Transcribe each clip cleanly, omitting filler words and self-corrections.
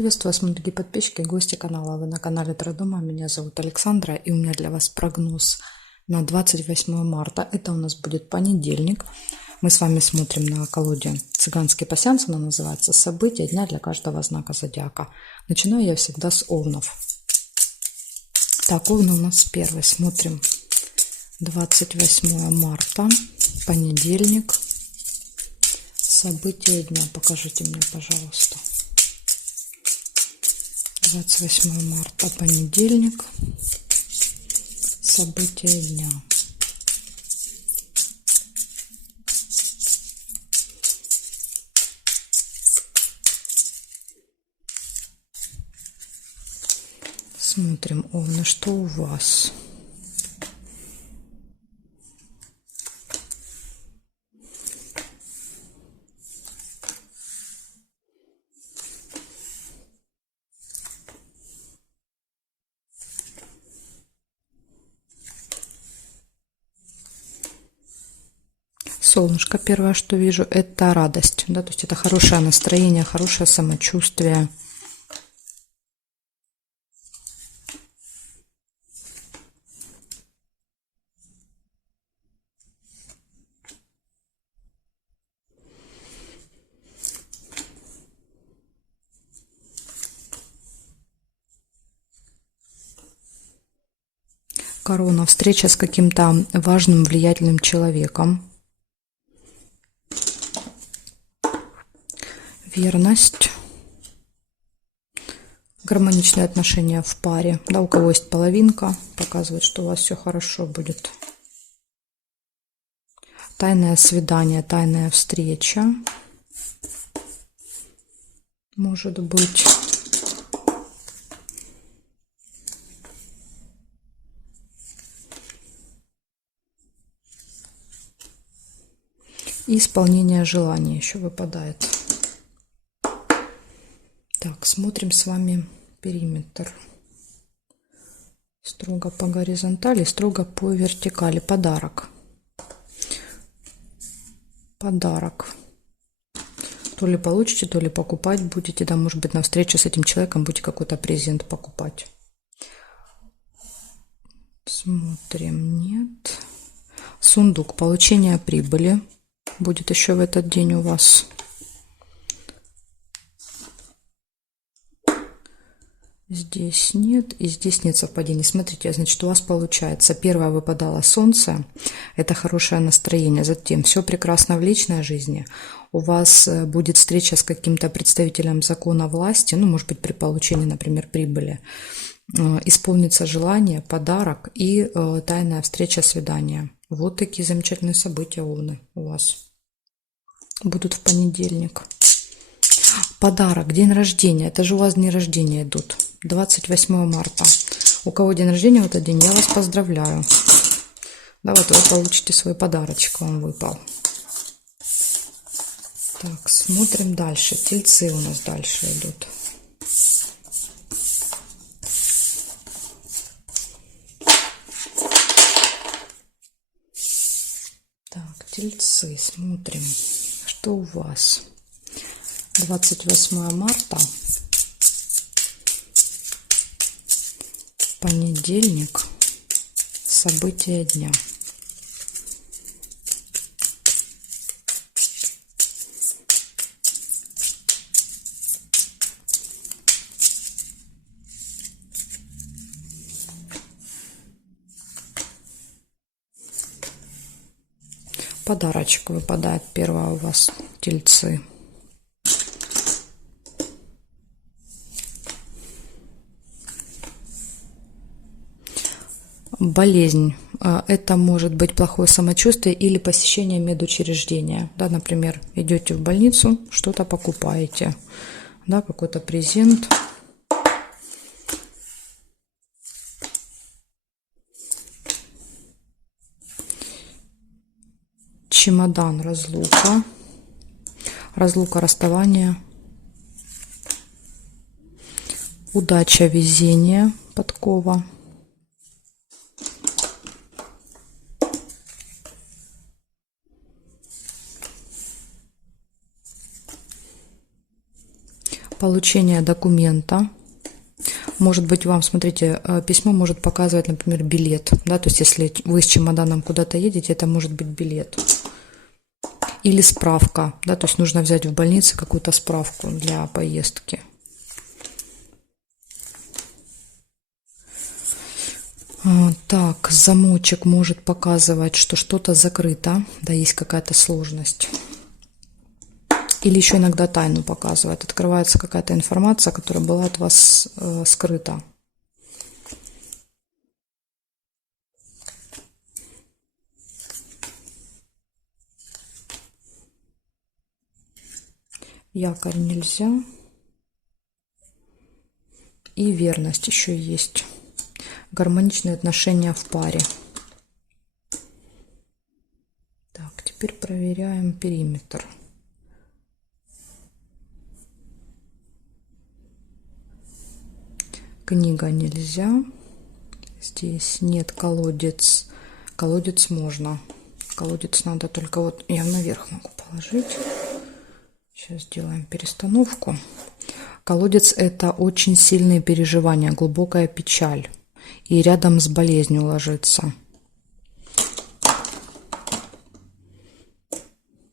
Приветствую вас, мои дорогие подписчики и гости канала. Вы на канале Традома. Меня зовут Александра, и у меня для вас прогноз на 28 марта. Это у нас будет понедельник. Мы с вами смотрим на колоде «Цыганский пасьянс». Она называется «События дня для каждого знака зодиака». Начинаю я всегда с овнов. Так, овны у нас первый. Смотрим. 28 марта, понедельник. События дня. Покажите мне, пожалуйста. 28 марта, понедельник. События дня. Смотрим, овны, что у вас? Солнышко, первое, что вижу, это радость, да, то есть это хорошее настроение, хорошее самочувствие. Корона, встреча с каким-то важным, влиятельным человеком. Верность. Гармоничные отношения в паре. Да, у кого есть половинка, показывает, что у вас все хорошо будет. Тайное свидание, тайная встреча. Может быть. И исполнение желания еще выпадает. Так, смотрим с вами периметр. Строго по горизонтали, строго по вертикали. Подарок. Подарок. То ли получите, то ли покупать будете. Да, может быть, на встречу с этим человеком будете какой-то презент покупать. Смотрим, нет. Сундук. Получение прибыли будет еще в этот день у вас. Здесь нет, и здесь нет совпадений. Смотрите, значит, у вас получается, первое выпадало солнце, это хорошее настроение. Затем все прекрасно в личной жизни. У вас будет встреча с каким-то представителем закона власти, ну, может быть, при получении, например, прибыли. Исполнится желание, подарок и тайная встреча, свидание. Вот такие замечательные события, овны, у вас будут в понедельник. Подарок, день рождения. Это же у вас дни рождения идут. 28 марта. У кого день рождения в этот день, я вас поздравляю. Да, вот вы получите свой подарочек, вам выпал. Так, смотрим дальше. Тельцы у нас дальше идут. Так, тельцы, смотрим, что у вас. 28 марта, понедельник, события дня. Подарочек выпадает первое у вас, тельцы. Болезнь. Это может быть плохое самочувствие или посещение медучреждения. Да, например, идете в больницу, что-то покупаете. Да, какой-то презент. Чемодан, разлука. Разлука, расставание. Удача, везение, подкова. получение документа. Может быть, вам, смотрите, письмо может показывать, например, билет, да, то есть если вы с чемоданом куда-то едете, это может быть билет. Или справка, да, то есть нужно взять в больнице какую-то справку для поездки. Так, замочек может показывать, что что-то закрыто, да, есть какая-то сложность. Или еще иногда тайну показывает. Открывается какая-то информация, которая была от вас скрыта. Якорь нельзя. И верность еще есть. Гармоничные отношения в паре. Так, теперь проверяем периметр. Книга нельзя. Здесь нет колодец. Колодец можно. Колодец надо только вот я наверх могу положить. Сейчас сделаем перестановку. Колодец — это очень сильные переживания, глубокая печаль. И рядом с болезнью ложится.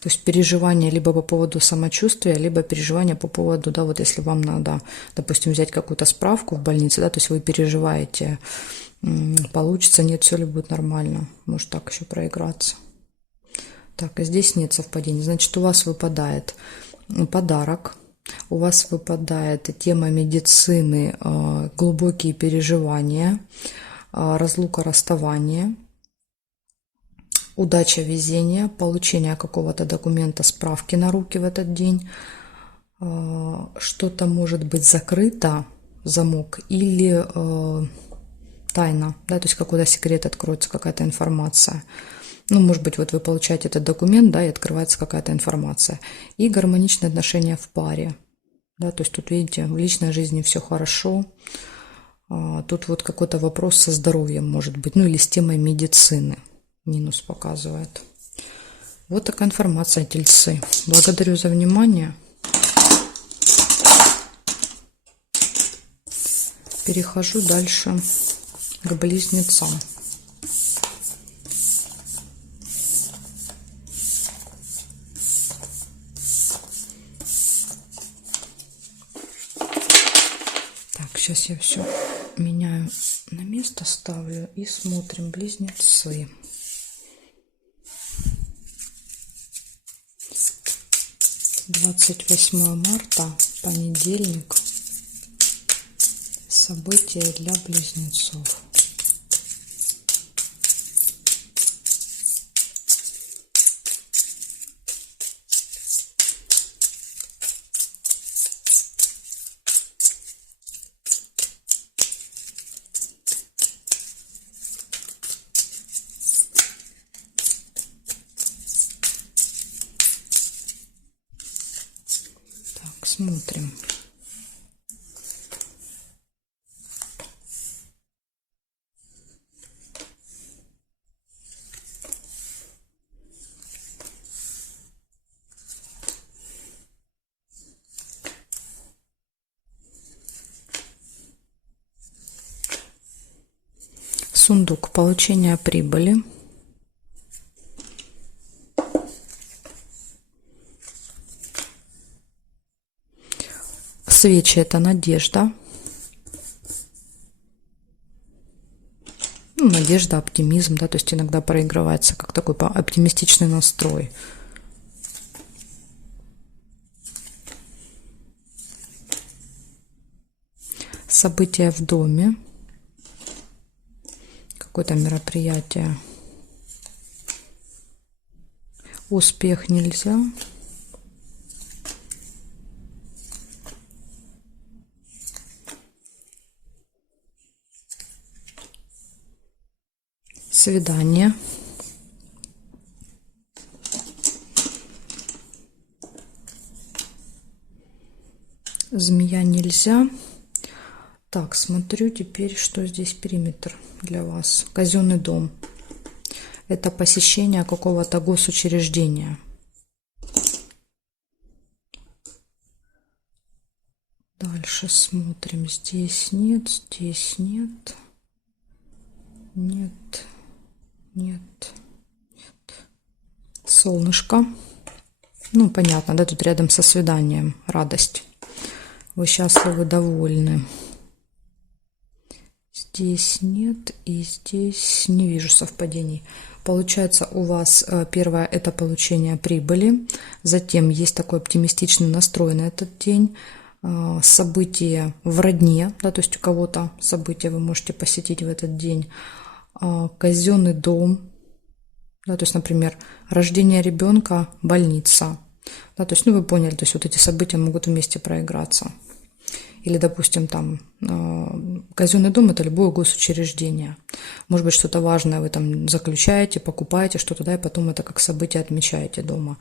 То есть переживания либо по поводу самочувствия, либо переживания по поводу, да, вот если вам надо, допустим, взять какую-то справку в больнице, да, то есть вы переживаете, получится, нет, все ли будет нормально, может так еще проиграться. Так, и здесь нет совпадений, значит, у вас выпадает подарок, у вас выпадает тема медицины, глубокие переживания, разлука, расставание. Удача, везение, получение какого-то документа, справки на руки в этот день. Что-то может быть закрыто, замок, или тайна, да, то есть какой-то секрет откроется, какая-то информация. Ну, может быть, вот вы получаете этот документ, да, и открывается какая-то информация. И гармоничные отношения в паре. Да, то есть тут, видите, в личной жизни все хорошо. Тут вот какой-то вопрос со здоровьем может быть, ну или с темой медицины. Минус показывает. Вот такая информация, тельцы. Благодарю за внимание. Перехожу дальше к близнецам. Так, сейчас я все меняю на место, ставлю и смотрим близнецы. 28 марта, понедельник. События для близнецов. Так, смотрим. Сундук. Получение прибыли. Свечи — это надежда. Ну, надежда, оптимизм, да, то есть иногда проигрывается как такой оптимистичный настрой. События в доме. Какое-то мероприятие. Успех нельзя. Свидание. Змея нельзя. Так, смотрю теперь, что здесь периметр для вас. Казенный дом. Это посещение какого-то госучреждения. дальше смотрим. Здесь нет, здесь нет. Нет, нет, нет. Солнышко. Ну, понятно, да, тут рядом со свиданием. Радость. Вы счастливы, довольны. Здесь нет, и здесь не вижу совпадений. Получается, у вас первое — это получение прибыли. Затем есть такой оптимистичный настрой на этот день. События в родне, да, то есть у кого-то события вы можете посетить в этот день. Казенный дом, да, то есть, например, рождение ребенка, больница. Да, то есть, ну, вы поняли, то есть вот эти события могут вместе проиграться. Или, допустим, там казенный дом — это любое госучреждение. Может быть, что-то важное вы там заключаете, покупаете что-то, да, и потом это как событие отмечаете дома.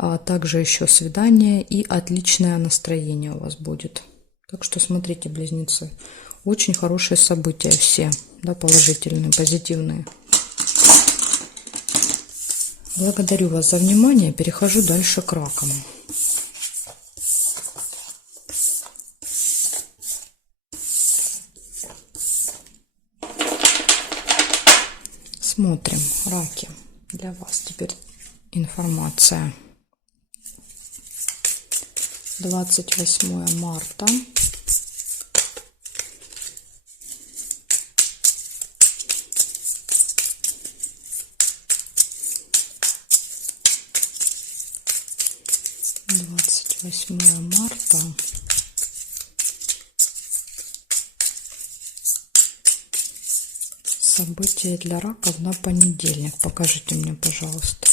А также еще свидание и отличное настроение у вас будет. Так что смотрите, близнецы, очень хорошие события все, да, положительные, позитивные. Благодарю вас за внимание. Перехожу дальше к ракам. Смотрим, раки. Для вас теперь информация. 28 марта. Марта. События для раков на понедельник. Покажите мне, пожалуйста.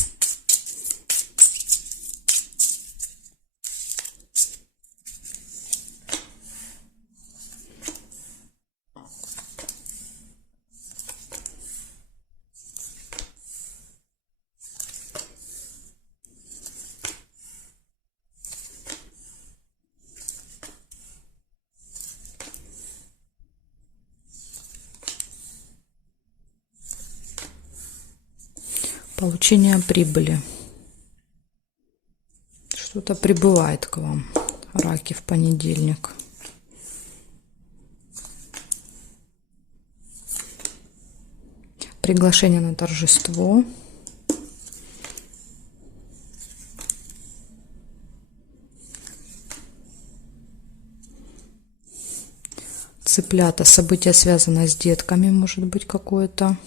Получение прибыли. Что-то прибывает к вам, раки, в понедельник. Приглашение на торжество. Цыплята. Событие связано с детками, может быть, какое-то.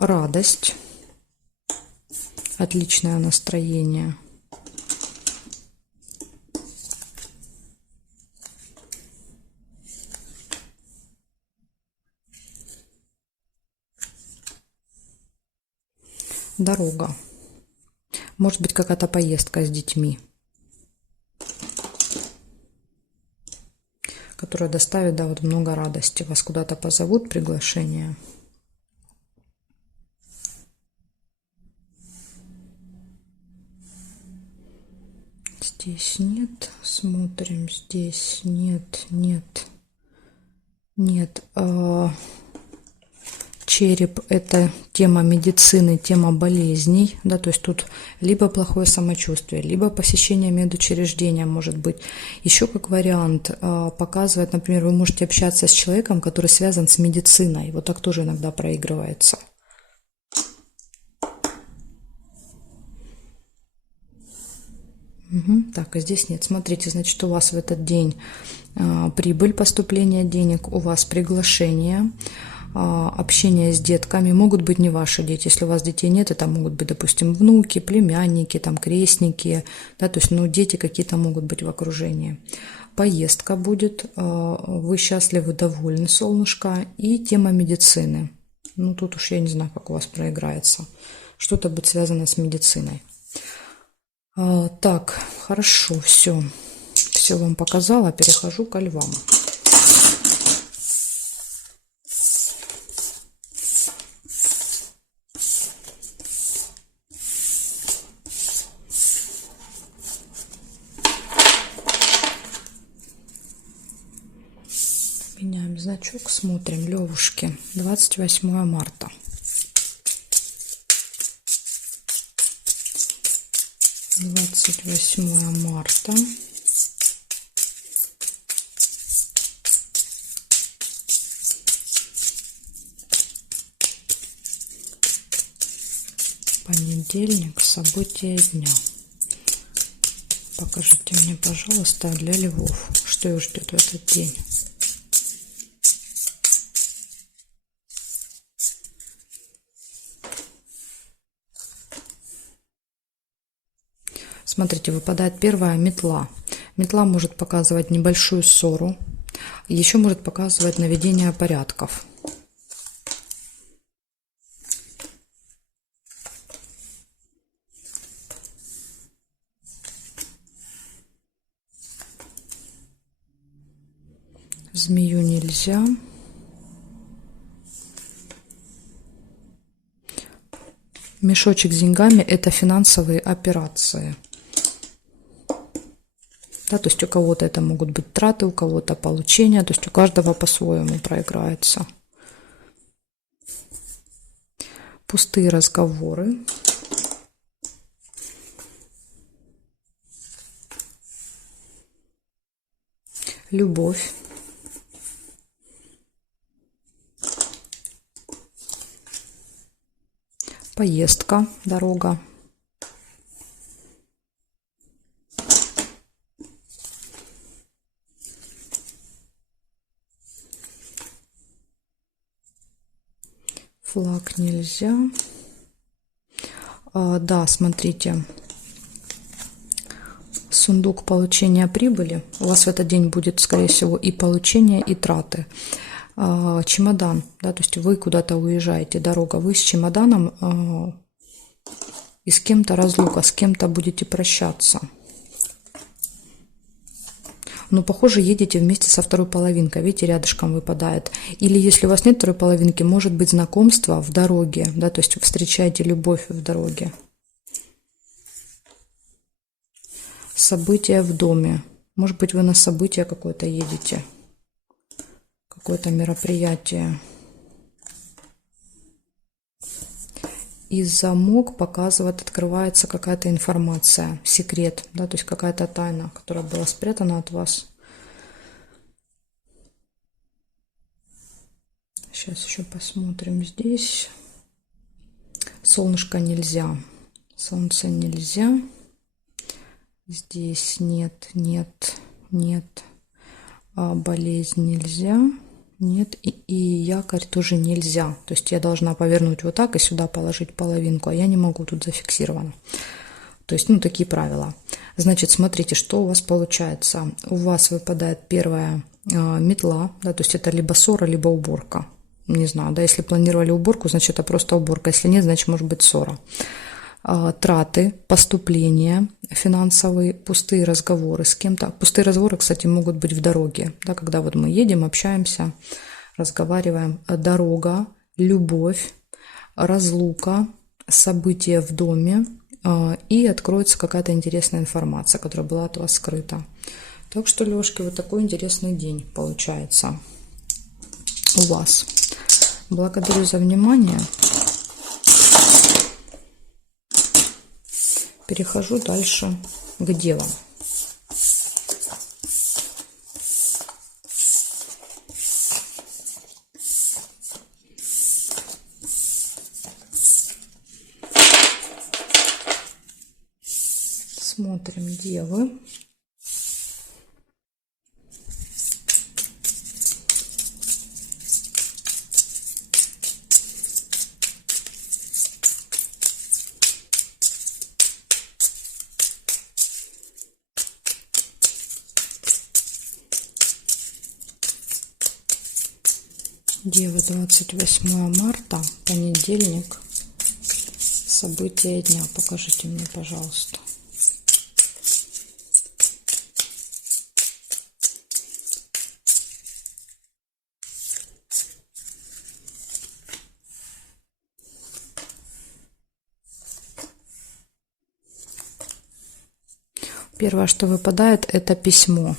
Радость, отличное настроение. Дорога. Может быть, какая-то поездка с детьми, которая доставит, да, вот много радости. Вас куда-то позовут, приглашение. Здесь нет. Смотрим. Здесь нет, нет, нет. Череп — это тема медицины, тема болезней, да, то есть тут либо плохое самочувствие, либо посещение медучреждения может быть. Еще как вариант показывает, например, вы можете общаться с человеком, который связан с медициной. Вот так тоже иногда проигрывается. Так, а здесь нет. Смотрите, значит, у вас в этот день прибыль, поступление денег, у вас приглашение, общение с детками. Могут быть не ваши дети. Если у вас детей нет, это могут быть, допустим, внуки, племянники, там, крестники, да, то есть, ну, дети какие-то могут быть в окружении. Поездка будет, вы счастливы, довольны, солнышко, и тема медицины. Ну, тут уж я не знаю, как у вас проиграется. Что-то будет связано с медициной. Так, хорошо, все вам показала, перехожу ко львам. Меняем значок, смотрим, левушки, 28 марта. 28 марта. Понедельник, события дня. Покажите мне, пожалуйста, для львов, что их ждет в этот день. Смотрите, выпадает первая метла. Метла может показывать небольшую ссору, еще может показывать наведение порядков. Змею нельзя. Мешочек с деньгами – это финансовые операции. Да, то есть у кого-то это могут быть траты, у кого-то получения, то есть у каждого по-своему проиграется. Пустые разговоры. Любовь. Поездка, дорога. Флаг нельзя. Да, смотрите. Сундук получения прибыли. У вас в этот день будет, скорее всего, и получение, и траты. Чемодан, да, то есть вы куда-то уезжаете, дорога, вы с чемоданом и с кем-то разлука, с кем-то будете прощаться. Но, похоже, едете вместе со второй половинкой, видите, рядышком выпадает. Или если у вас нет второй половинки, может быть знакомство в дороге, да, то есть встречаете любовь в дороге. События в доме. Может быть, вы на событие какое-то едете. Какое-то мероприятие. И замок показывает, открывается какая-то информация, секрет, да, то есть какая-то тайна, которая была спрятана от вас. Сейчас еще посмотрим здесь. Солнышко нельзя, солнце нельзя. Здесь нет, нет, нет. Болезнь нельзя. Нет, и якорь тоже нельзя. То есть я должна повернуть вот так и сюда положить половинку, а я не могу, тут зафиксировано. То есть, ну, такие правила. Значит, смотрите, что у вас получается. У вас выпадает первая метла, да, то есть это либо ссора, либо уборка. Не знаю, да, если планировали уборку, значит, это просто уборка. Если нет, значит, может быть ссора. Траты, поступления финансовые, пустые разговоры с кем-то. Пустые разговоры, кстати, могут быть в дороге, да, когда вот мы едем, общаемся, разговариваем. Дорога, любовь, разлука, события в доме, и откроется какая-то интересная информация, которая была от вас скрыта. Так что, Лёшки, вот такой интересный день получается у вас. Благодарю за внимание. Перехожу дальше к девам. Смотрим девы. Дева, 28 марта, понедельник, события дня. Покажите мне, пожалуйста. Первое, что выпадает, это письмо.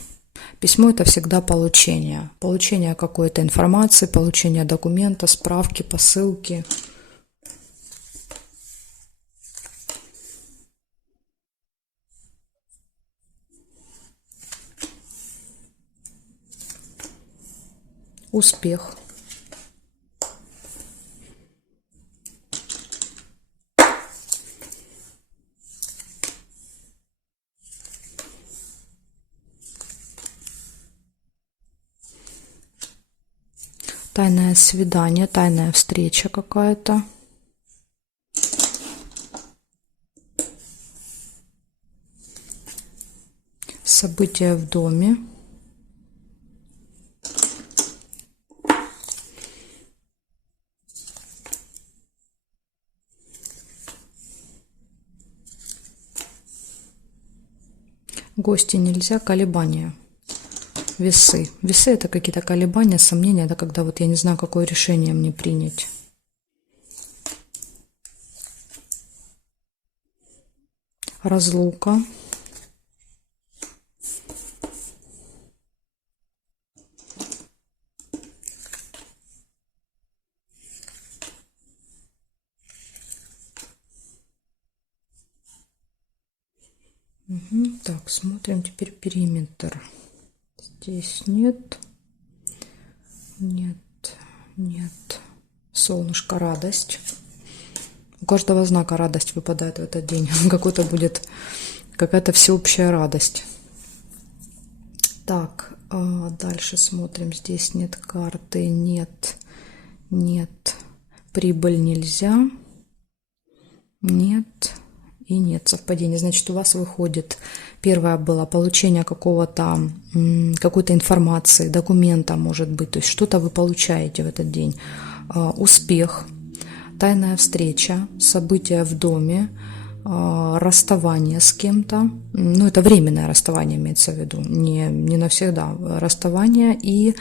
Письмо – это всегда получение. Получение какой-то информации, получение документа, справки, посылки. успех, тайное свидание, тайная встреча какая-то, события в доме, гости нельзя, колебания, весы. Весы — это какие-то колебания, сомнения, это когда вот я не знаю, какое решение мне принять. Разлука. Так, смотрим теперь периметр. Здесь нет, нет, нет. Солнышко, радость. У каждого знака радость выпадает в этот день. Какой-то будет какая-то всеобщая радость. Так, дальше смотрим. Здесь нет карты, нет, нет. Прибыль нельзя, нет. И нет совпадения. Значит, у вас выходит, первое было получение какой-то информации, документа, может быть, то есть что-то вы получаете в этот день. Успех, тайная встреча, события в доме, расставание с кем-то. Ну, это временное расставание имеется в виду, не навсегда. Расставание и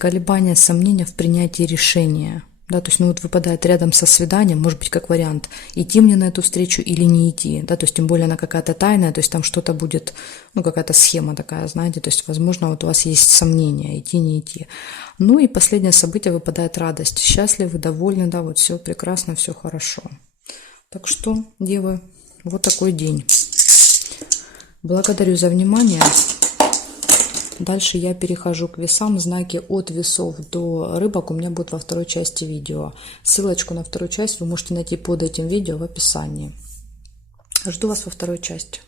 колебания, сомнения в принятии решения. Да, то есть, ну вот выпадает рядом со свиданием, может быть, как вариант, идти мне на эту встречу или не идти, да, то есть, тем более она какая-то тайная, то есть, там что-то будет, ну, какая-то схема такая, знаете, то есть, возможно, вот у вас есть сомнения, идти, не идти. Ну, и последнее событие выпадает радость, счастливы, довольны, да, вот все прекрасно, все хорошо. Так что, девы, вот такой день. Благодарю за внимание. Дальше я перехожу к весам. Знаки от весов до рыбок у меня будут во второй части видео. Ссылочку на вторую часть вы можете найти под этим видео в описании. Жду вас во второй части.